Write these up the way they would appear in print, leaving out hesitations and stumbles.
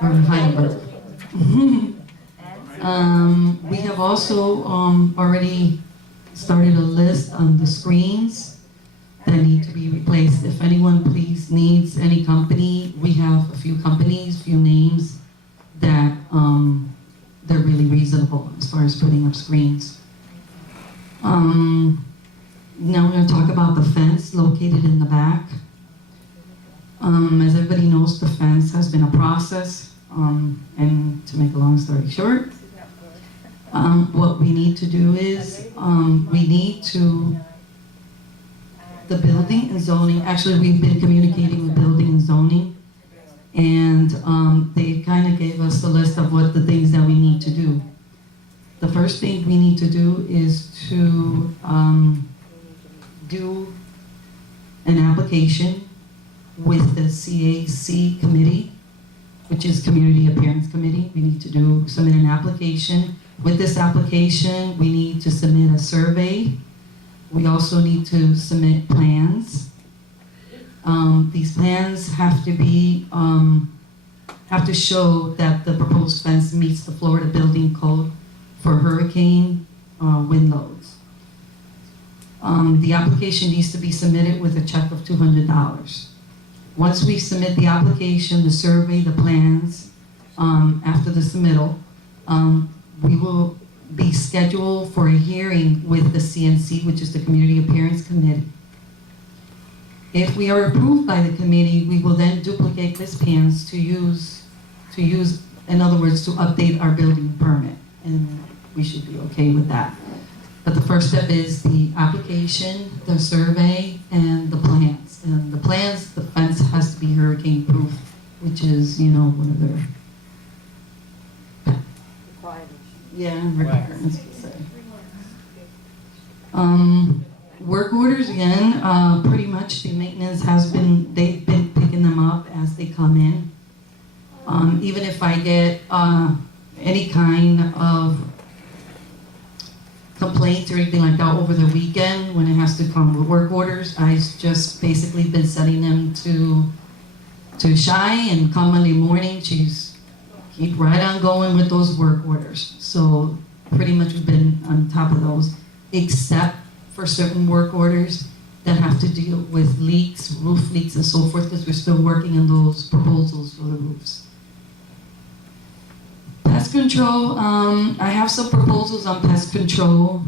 or Heidelberg. We have also already started a list on the screens that need to be replaced. If anyone please needs any company, we have a few companies, few names that they're really reasonable as far as putting up screens. Now we're going to talk about the fence located in the back. As everybody knows, the fence has been a process, and to make a long story short, what we need to do is we need to, the building and zoning, actually we've been communicating with building and zoning, and they kind of gave us a list of what the things that we need to do. The first thing we need to do is to do an application with the CAC committee, which is Community Appearance Committee. We need to submit an application. With this application, we need to submit a survey. We also need to submit plans. These plans have to be, have to show that the proposed fence meets the Florida Building Code for hurricane wind loads. The application needs to be submitted with a check of $200. Once we submit the application, the survey, the plans, after the submittal, we will be scheduled for a hearing with the CNC, which is the Community Appearance Committee. If we are approved by the committee, we will then duplicate this plans to use, in other words, to update our building permit, and we should be okay with that. But the first step is the application, the survey, and the plans. And the plans, the fence has to be hurricane proof, which is, you know, one of their requirements. Work orders, again, pretty much the maintenance has been, they've been picking them up as they come in. Even if I get any kind of complaints or anything like that over the weekend when it has to come with work orders, I just basically been sending them to Shy, and come Monday morning, she's keep right on going with those work orders. So pretty much we've been on top of those, except for certain work orders that have to deal with leaks, roof leaks and so forth, because we're still working on those proposals for the roofs. Pest control, I have some proposals on pest control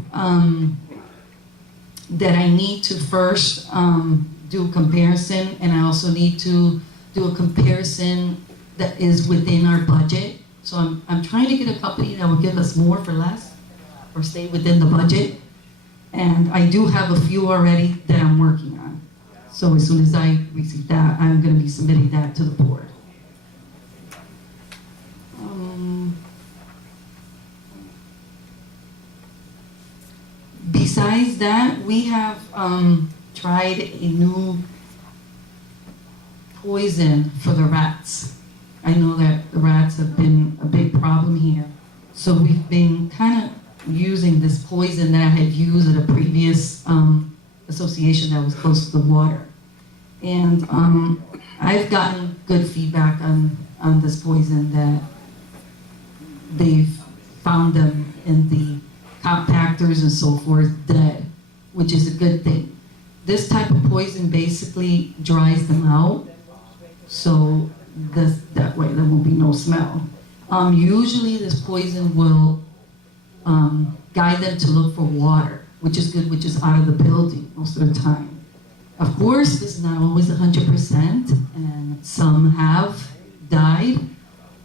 that I need to first do a comparison, and I also need to do a comparison that is within our budget. So I'm trying to get a company that will give us more for less, or stay within the budget. And I do have a few already that I'm working on. So as soon as I receive that, I'm going to be submitting that to the board. Besides that, we have tried a new poison for the rats. I know that the rats have been a big problem here. So we've been kind of using this poison that I had used at a previous association that was close to the water. And I've gotten good feedback on this poison, that they've found them in the compactors and so forth dead, which is a good thing. This type of poison basically dries them out, so that way there will be no smell. Usually this poison will guide them to look for water, which is good, which is out of the building most of the time. Of course, this is not always 100%, and some have died,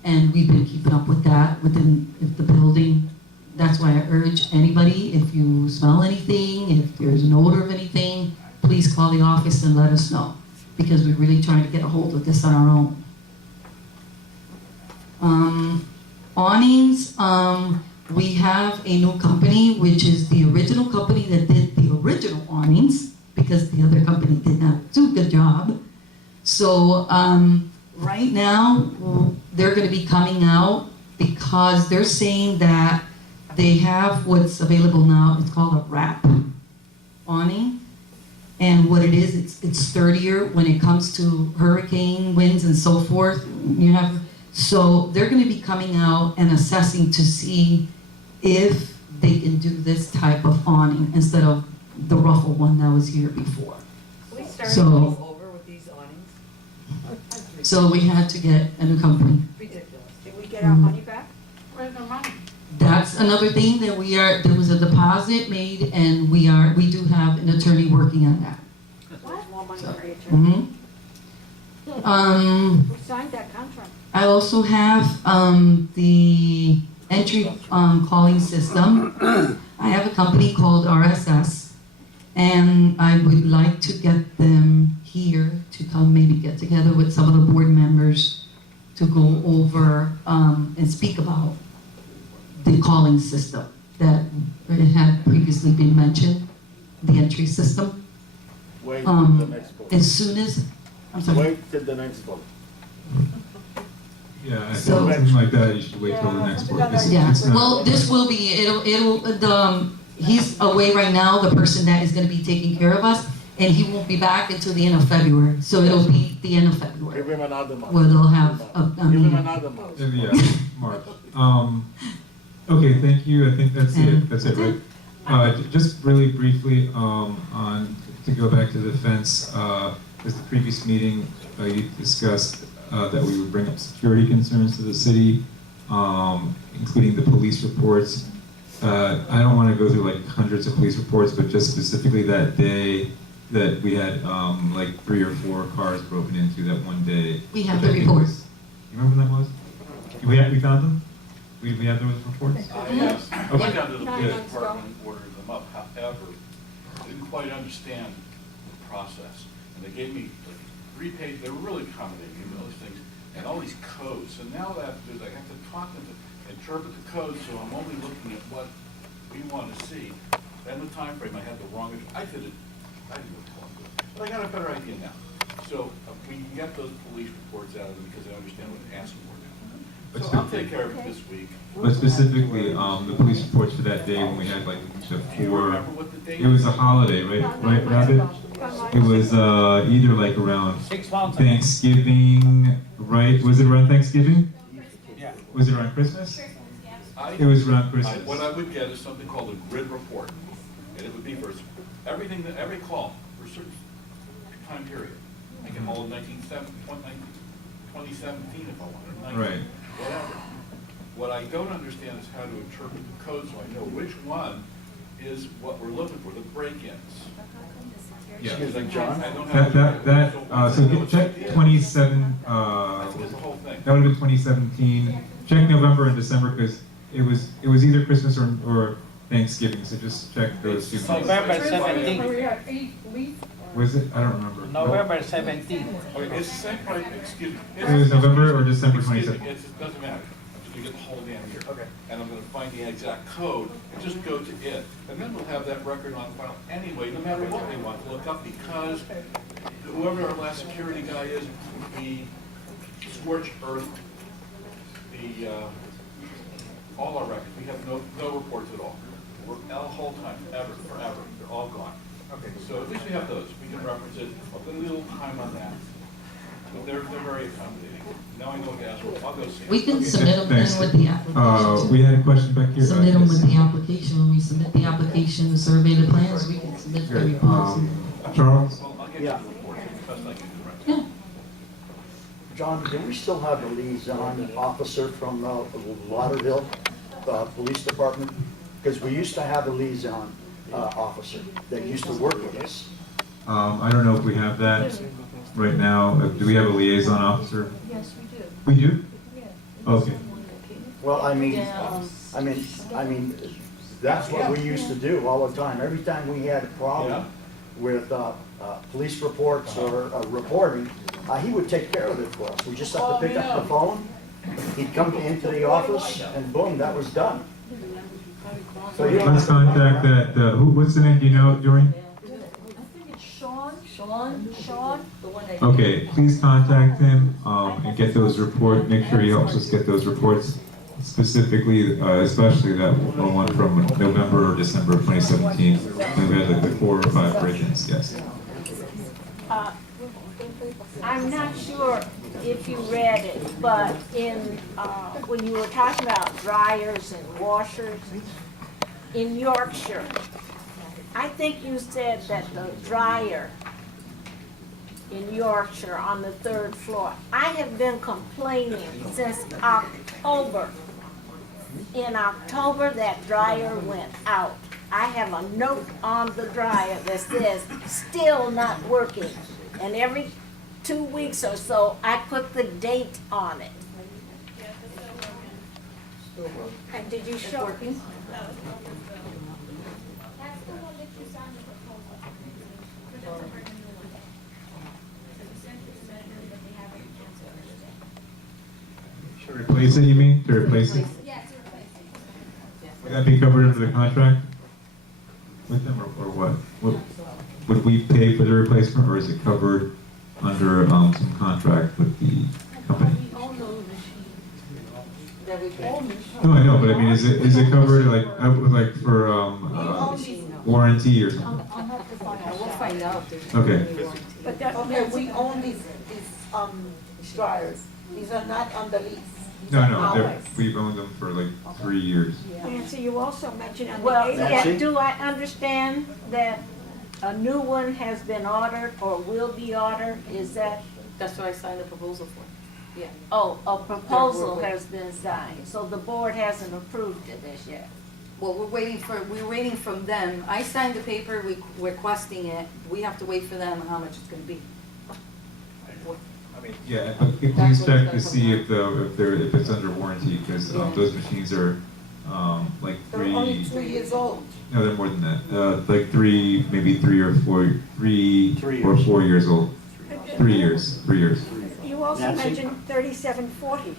and we've been keeping up with that within the building. That's why I urge anybody, if you smell anything, if there's an odor of anything, please call the office and let us know, because we're really trying to get a hold of this on our own. Awnings, we have a new company, which is the original company that did the original awnings, because the other company did not do a good job. So right now, they're going to be coming out, because they're saying that they have what's available now. It's called a wrap awning. And what it is, it's sturdier when it comes to hurricane winds and so forth. You have So they're gonna be coming out and assessing to see if they can do this type of awning instead of the ruffle one that was here before. We started So- all over with these awnings. So we had to get a new company. Ridiculous. Did we get our money back? Where's the money? That's another thing that there was a deposit made and we do have an attorney working on that. There's more money for the attorney. Mhm. Who signed that contract? I also have the entry calling system. I have a company called RSS, and I would like to get them here to come maybe get together with some of the board members to go over and speak about the calling system that it had previously been mentioned, the entry system. Wait till the next vote. As soon as, I'm sorry. Wait till the next vote. Yeah, I So- think something like that, you should wait till the next board. Yeah, It's not- well, this will be, he's away right now, the person that is gonna be taking care of us, and he won't be back until the end of February, so it'll be the end of Give February. him another month. Where they'll have a Give him meeting. another month. Yeah, March. Okay, thank you, I think that's it, right? Just really briefly, to go back to the fence, as the previous meeting, you discussed, that we would bring up security concerns to the city, including the police reports. I don't wanna go through like hundreds of police reports, but just specifically that day that we had, like 3 or 4 cars broken into that one day. We have the reports. You remember when that was? We found them? We have those reports? Yes, I went down to the 9 police months ago. department and ordered them up, however, I didn't quite understand the process. And they gave me like 3 pages, they were really accommodating, all these things, and all these codes. So now what I have to do is I have to talk them to interpret the code, so I'm only looking at what we want to see. And the time frame, I had the wrong, I did it wrong, but I got a better idea now. So we can get those police reports out of them because I understand what they're asking for now. So I'll take care of it this week. But specifically, the police reports for that day when we had like the Do you 4, remember what the date? it was a holiday, right, Rabbit? It was either like around 6 months. Thanksgiving, right? Was it around Thanksgiving? Yeah. Was it around Christmas? I- It was around What Christmas. I would get is something called a grid report, and it would be for everything, every call for a certain time period. I can hold 2017 if I wanted, 19, Right. whatever. What I don't understand is how to interpret the code so I know which one is what we're looking for, the break-ins. Yeah. Excuse me, John? I don't have. So check 27, That's the whole thing. that would have been 2017. Check November and December because it was either Christmas or Thanksgiving, so just check those 2 months. November 17th. We had 8 police. Was it? I don't remember. November 17th. Okay, it's the same price, excuse me. It was November or December Excuse me, 27th. It doesn't matter, you get the whole damn year. Okay. And I'm gonna find the exact code, and just go to it, and then we'll have that record on file anyway, no matter what we want to look up, because whoever our last security guy is, the scorched earth, all our records, we have no reports at all. We're the whole time, forever, they're all gone. Okay. So at least we have those, we can reference it, I'll put a little time on that, but they're very accommodating. Now I know what to ask for, I'll go see. We can Okay. submit them then with the application. We had a question back here. Submit them with the application, when we submit the application, the survey, the plans, we can submit the Good. reports. Charles? Well, I'll get you Yeah. the report, it's the best I can do right Yeah, John, do we still have a liaison officer from Lauderville Police Department? Because we used to have a liaison officer that used to work with us. I don't know if we have that right now. Do we have a liaison officer? Yes, we do. We do? Okay. Well, I mean, that's what we used to do all the time. Every time we had a problem with police reports or reporting, he would take care of it for us. We just have to pick up the phone. He'd come into the office and boom, that was done. So you don't Let's have to- contact that, what's the name, do you know, Doreen? I think it's Sean, the one that. Okay, please contact him, and get those make sure he helps us get those reports, specifically, especially that one from November or December of 2017. when we had like the 4 or 5 break-ins, yes. I'm not sure if you read it, but when you were talking about dryers and washers in Yorkshire, I think you said that the dryer in Yorkshire on the 3rd floor, I have been complaining since October. In October, that dryer went out. I have a note on the dryer that says, still not working. And every 2 weeks or so, I put the date on it. And did you show? That's the one that you signed the proposal for the temporary new one. So the census measure that they haven't answered. To replace it, you mean? To replace it? Yes, to replace it. Would that be covered under the contract with them, or what? Would we pay for the replacement, or is it covered under some contract with the company? No, I know, but I mean, is it covered like for warranty or something? We'll find out. Okay. But that, Okay, we own these dryers. These are not on the lease. These No, are no, ours. we've owned them for like 3 years. Nancy, you also mentioned on the. Well, Nancy? do I understand that a new one has been ordered or will be ordered? Is that, That's what I signed the proposal for. Yeah. oh, a proposal has been signed, so the board hasn't approved it as yet? Well, we're waiting from them. I signed the paper requesting it. We have to wait for them how much it's gonna be. Yeah, but please check to see if it's under warranty, because those machines are like They're only 3. 2 years old. No, they're more than that. Like 3, maybe 3 or 4, 3 3 or years. 4 years old. 3 years. 3 years. You also Nancy? mentioned 3740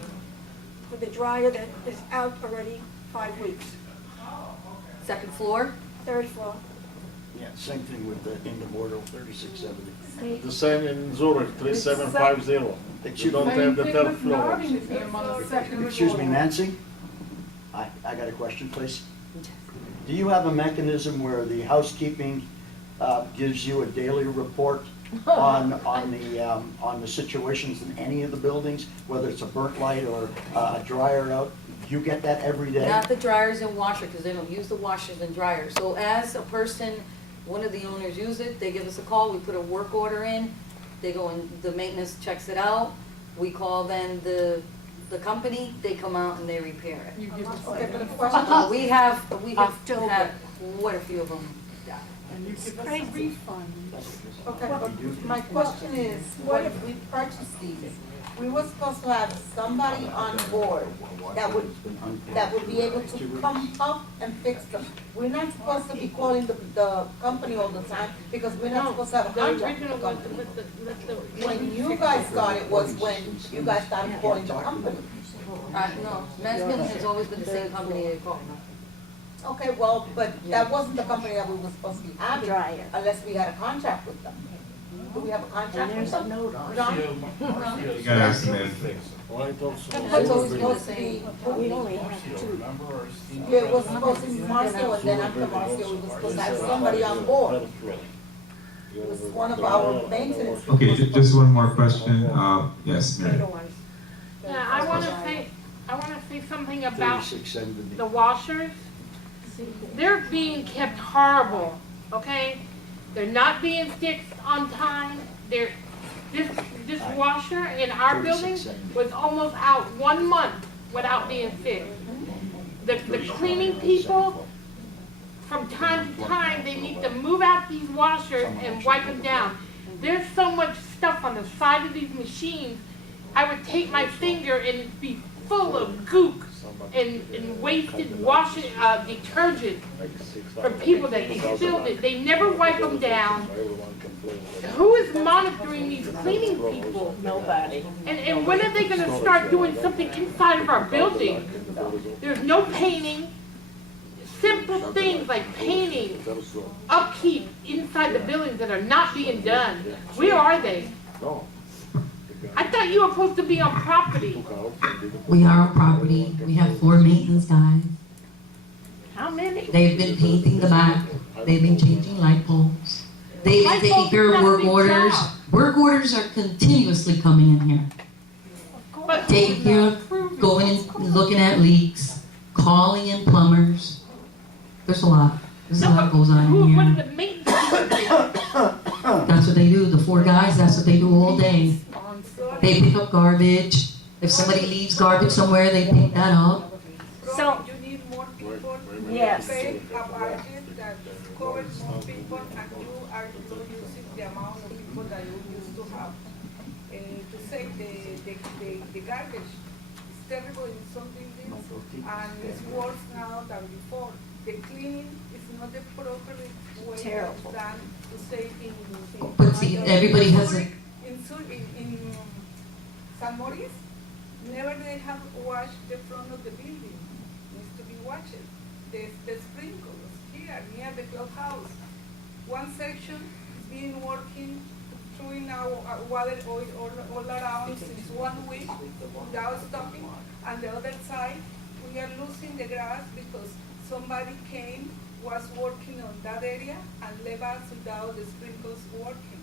for the dryer that is out already 5 weeks, Second floor? 3rd floor. Yeah, same thing with the in the Bordeaux 3670. The same in Zurich, 3750. You Excuse don't me, have the third floor. excuse me, Nancy? I got a question, please. Do you have a mechanism where the housekeeping gives you a daily report on the situations in any of the buildings, whether it's a burnt light or a dryer out? You get that every day? Not the dryers and washer, because they don't use the washers and dryers. So as a person, one of the owners use it, they give us a call, we put a work order in, they go and the maintenance checks it out, we call then the company, they come out and they repair it. Okay, but the question, We have October. had quite a few of them. Crazy. okay, but my question is, what if we purchase these? We were supposed to have somebody on board that would be able to come up and fix them. We're not supposed to be calling the company all the time, because we're not supposed to have a contract with the company. When you guys got it was when you guys started calling the company. No, Nesbitt has always been the same company they call. Okay, well, but that wasn't the company that we were supposed to be having Dryer. unless we had a contract with them. Do we have a contract with them? note on John? You gotta ask them. But it was supposed to be, We only have 2. Remember our Steve? yeah, it was supposed to be Marcio, and then after Marcio, we were supposed to have somebody on board. It was one of our maintenance. Okay, just one more question. Yes, Mary. Yeah, I wanna say something about 3670. the washers. They're being kept horrible, okay? They're not being fixed on time. This washer in our building was almost out 1 month without being fixed. The cleaning people, from time to time, they need to move out these washers and wipe them down. There's so much stuff on the side of these machines, I would take my finger and it'd be full of gook and wasted washing detergent from people that they spilled it. They never wipe them down. Who is monitoring these cleaning people? Nobody. And when are they gonna start doing something inside of our building? There's no painting. Simple things like painting, upkeep inside the buildings that are not being done. Where are they? I thought you were supposed to be on property. We are on property. We have 4 maintenance guys. How many? They've been painting the back. They've been changing light bulbs. They've been taking care of work orders. Work orders are continuously coming in here. But taking care of, going and looking at leaks, calling in plumbers. There's a lot. There's a lot goes on in What here. did the maintenance do? That's what they do. The 4 guys, that's what they do all day. They pick up garbage. If somebody leaves garbage somewhere, they pick that up. So, You need more people. Yes. Pay a budget that covers more people and you are not using the amount of people that you used to have. To say the garbage is terrible in some buildings and it's worse now than before. The cleaning is not the proper way Terrible. done to say in. But see, everybody has a- In San Maurice, never they have washed the front of the building. Needs to be washed. The sprinklers here near the clubhouse. One section is being working, throwing our water all around since 1 week without stopping. And the other side, we are losing the grass because somebody came, was working on that area and left us without the sprinklers working.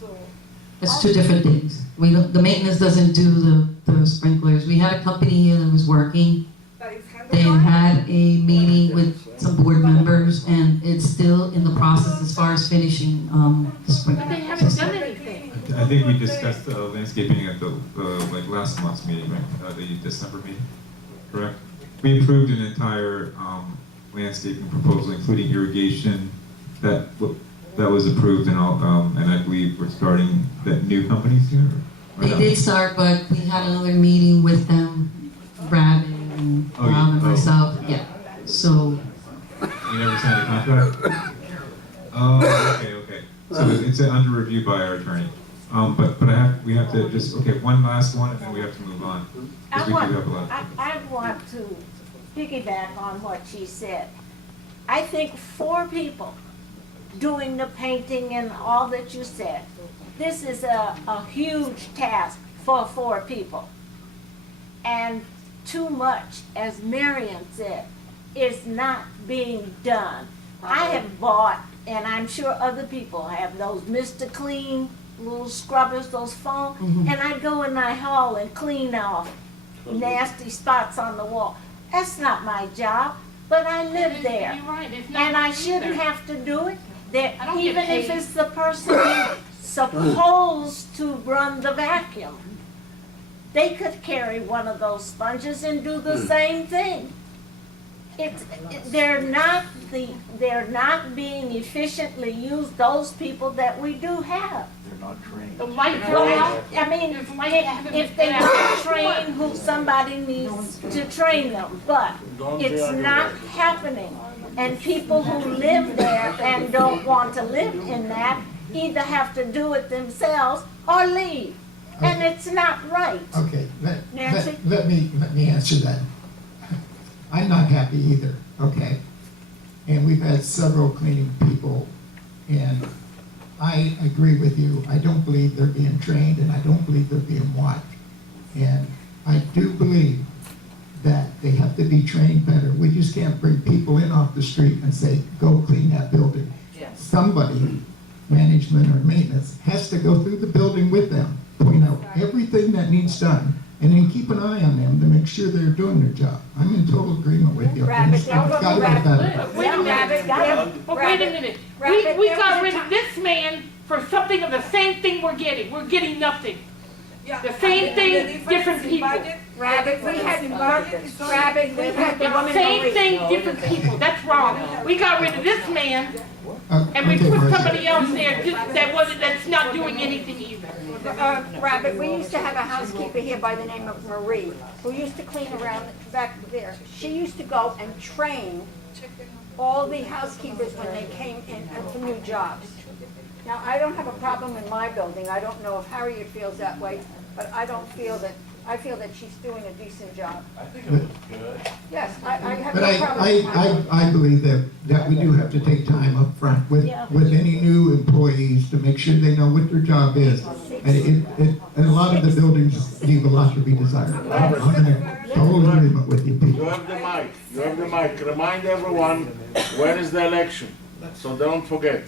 So, It's 2 different things. The maintenance doesn't do the sprinklers. We had a company here that was working. that is They handled. had a meeting with some board members, and it's still in the process as far as finishing the But they sprinkler haven't system. done anything. I think we discussed landscaping at the like last month's meeting, right? The December meeting, correct? We approved an entire landscaping proposal, including irrigation, that was approved, and all, and I believe we're starting that new companies here. or They no? did start, but we had another meeting with them, Brad and Oh, Rob and oh. myself, yeah. So, You never signed a contract? Oh, okay. So it's under review by our attorney. But we have to just, okay, one last one, and then we have to move on. Because we do have a lot. I want to piggyback on what she said. I think 4 people doing the painting and all that you said. This is a huge task for 4 people. And too much, as Marion said, is not being done. I have bought, and I'm sure other people have, those Mr. Clean little scrubbers, those foam, and I go in my hall and clean off nasty spots on the wall. That's not my job, but I live there. You're right, it's not And I either. shouldn't have to do it. That I don't get even if paid. it's the person supposed to run the vacuum, they could carry one of those sponges and do the same thing. They're not being efficiently used, those people that we do have. They're not trained. The light go out. I mean, if they don't train who somebody needs to train them, but it's not happening. And people who live there and don't want to live in that either have to do it themselves or leave. And it's not right. Okay, Nancy? let me answer that. I'm not happy either, okay? And we've had several cleaning people, and I agree with you. I don't believe they're being trained, and I don't believe they're being watched. And I do believe that they have to be trained better. We just can't bring people in off the street and say, go clean that building. Somebody, management or maintenance, has to go through the building with them, point out everything that needs done, and then keep an eye on them to make sure they're doing their job. I'm in total agreement with you. Rabbit, It's gotta be better. Wait a minute. Oh, wait a minute. We got rid of this man for something of the same thing we're getting. We're getting nothing. The same thing, different people. Rabbit, we had the woman. Same thing, different people. That's wrong. We got rid of this man and we Okay, put Marcia. somebody else there that's not doing anything either. Rabbit, we used to have a housekeeper here by the name of Marie, who used to clean around back there. She used to go and train all the housekeepers when they came in for new jobs. Now, I don't have a problem in my building. I don't know if Harriet feels that way, but I feel that she's doing a decent job. I think it was good. Yes, I have But no problem with my I believe that we do have to take time up front with any new employees to make sure they know what their job is. And and a lot of the buildings leave a lot to be desired. I'm in total agreement with you, You Pete. have the mic, you have the mic. Remind everyone, when is the election? So don't forget.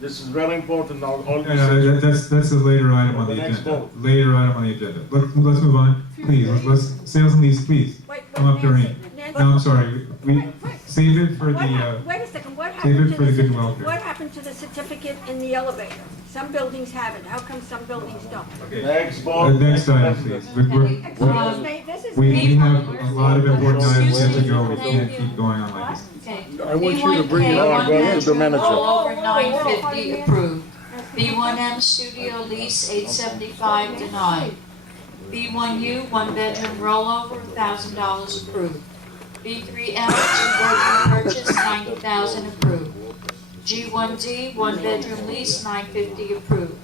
This is very important now, all No, no, that's a later item on the The next agenda. vote. Later item on the agenda. Let's move on, please. Let's sales and lease, please. Come up, Doreen. No, I'm sorry. We save it for the. Wait a second, what Save happened it to for the good and the, welfare. what happened to the certificate in the elevator? Some buildings have it, how come some buildings don't? Okay. Next vote. Next item, please. Excuse me, this is. We have a lot of important items we have to go. We Excuse me. can't keep going on like this. Okay. I want you to bring it on, go to the manager. Rollover 950 approved. B1M studio lease 875 denied. B1U one bedroom rollover $1,000 approved. B3L two bedroom purchase 90,000 approved. G1D one bedroom lease 950 approved.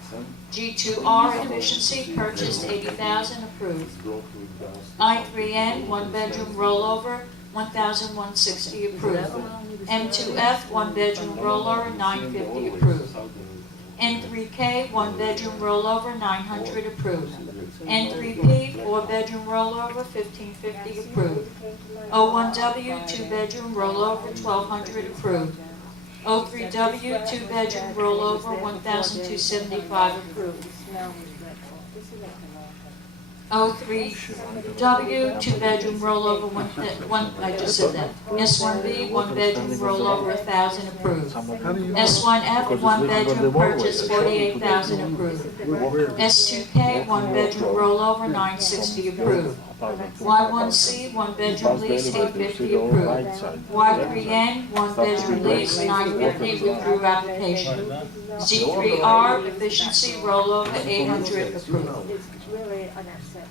G2R efficiency purchased 80,000 approved. I3N one bedroom rollover 1,160 approved. M2F one bedroom rollover 950 approved. N3K one bedroom rollover 900 approved. N3P four bedroom rollover 1,550 approved. O1W two bedroom rollover 1,200 approved. O3W two bedroom rollover 1,275 approved. O3W two bedroom rollover I just said that. S1B one bedroom rollover 1,000 approved. S1F one bedroom purchase 48,000 approved. S2K one bedroom rollover 960 approved. Y1C one bedroom lease 850 approved. Y3N one bedroom lease 950 withdrew application. Z3R efficiency rollover 800 approved. It's really unacceptable.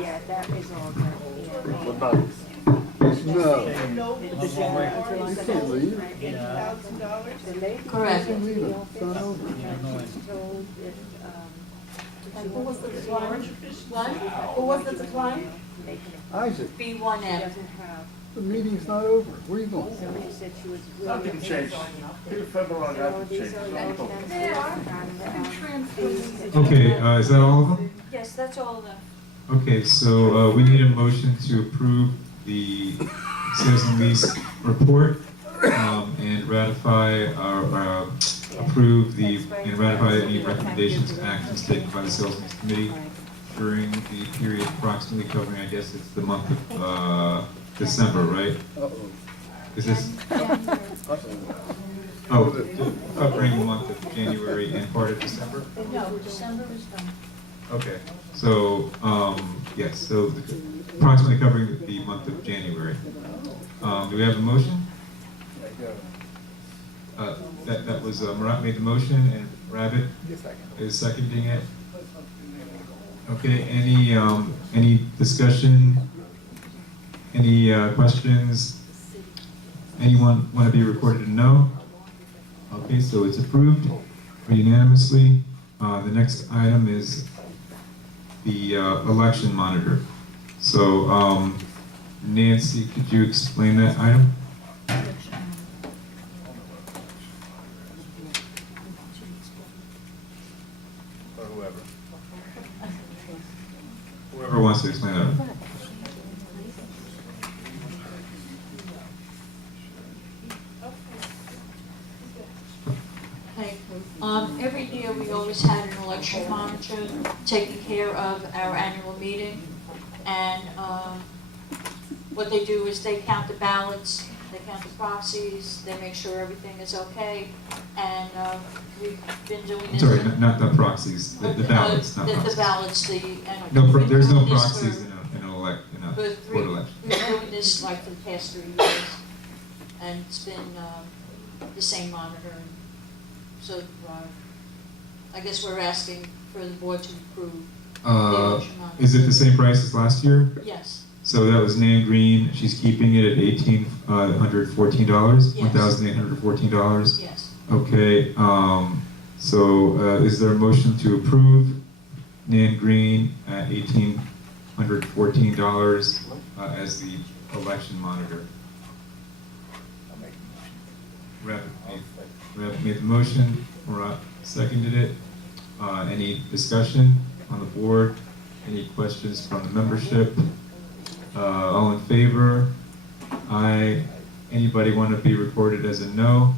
Yeah, that is all done. What about it? No. Correct. And who was the decline? What? Who was the decline? Isaac, B1M. the meeting's not over. Where are you going? Somebody said she was really. Nothing changed. Till February, nothing changed. Okay, is that all of them? Yes, that's all of them. Okay, so we need a motion to approve the sales and lease report and ratify or approve and ratify any recommendations and actions taken by the sales and lease committee during the period approximately covering, I guess it's the month of December, right? Is this? Oh, covering the month of January and part of December? No, December is done. Okay, so, yes, so approximately covering the month of January. Do we have a motion? That was, Marat made the motion and Rabbit is seconding it. Okay, any discussion? Any questions? Anyone want to be recorded a no? Okay, so it's approved unanimously. The next item is the election monitor. So, Nancy, could you explain that item? Or whoever. Whoever wants to explain that. Okay. Every year, we always had an election monitor taking care of our annual meeting. And what they do is they count the ballots, they count the proxies, they make sure everything is okay. And we've been doing this. Sorry, not the proxies, the ballots, not The proxies. ballots, No, we've been there's no doing this proxies for- in a for board three, election. we've been doing this like for the past 3 years, and it's been the same monitor. So I guess we're asking for the board to approve the election monitor. Is it the same price as last year? Yes, So that was Nan Green, she's keeping it at $1,814, Yes. $1,814? yes. Okay, so is there a motion to approve Nan Green at $1,814 as the election monitor? Rev made the motion, Marat seconded it. Any discussion on the board? Any questions from the membership? All in favor? Aye. Anybody want to be recorded as a no?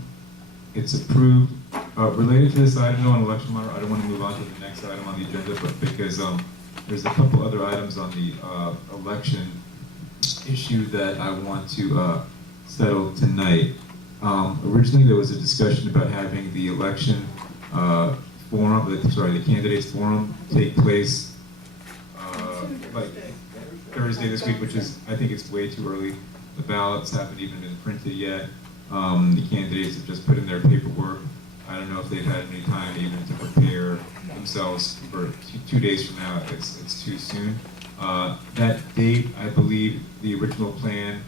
it's approved. Related to this item, though, on election model, I don't want to move on to the next item on the agenda, but because there's a couple other items on the election issue that I want to settle tonight. Originally, there was a discussion about having the election the candidates forum take place like Thursday this week, which is, I think it's way too early. The ballots haven't even been printed yet. The candidates have just put in their paperwork. I don't know if they've had any time even to prepare themselves for 2 days from now. It's too soon. That date, I believe, the original plan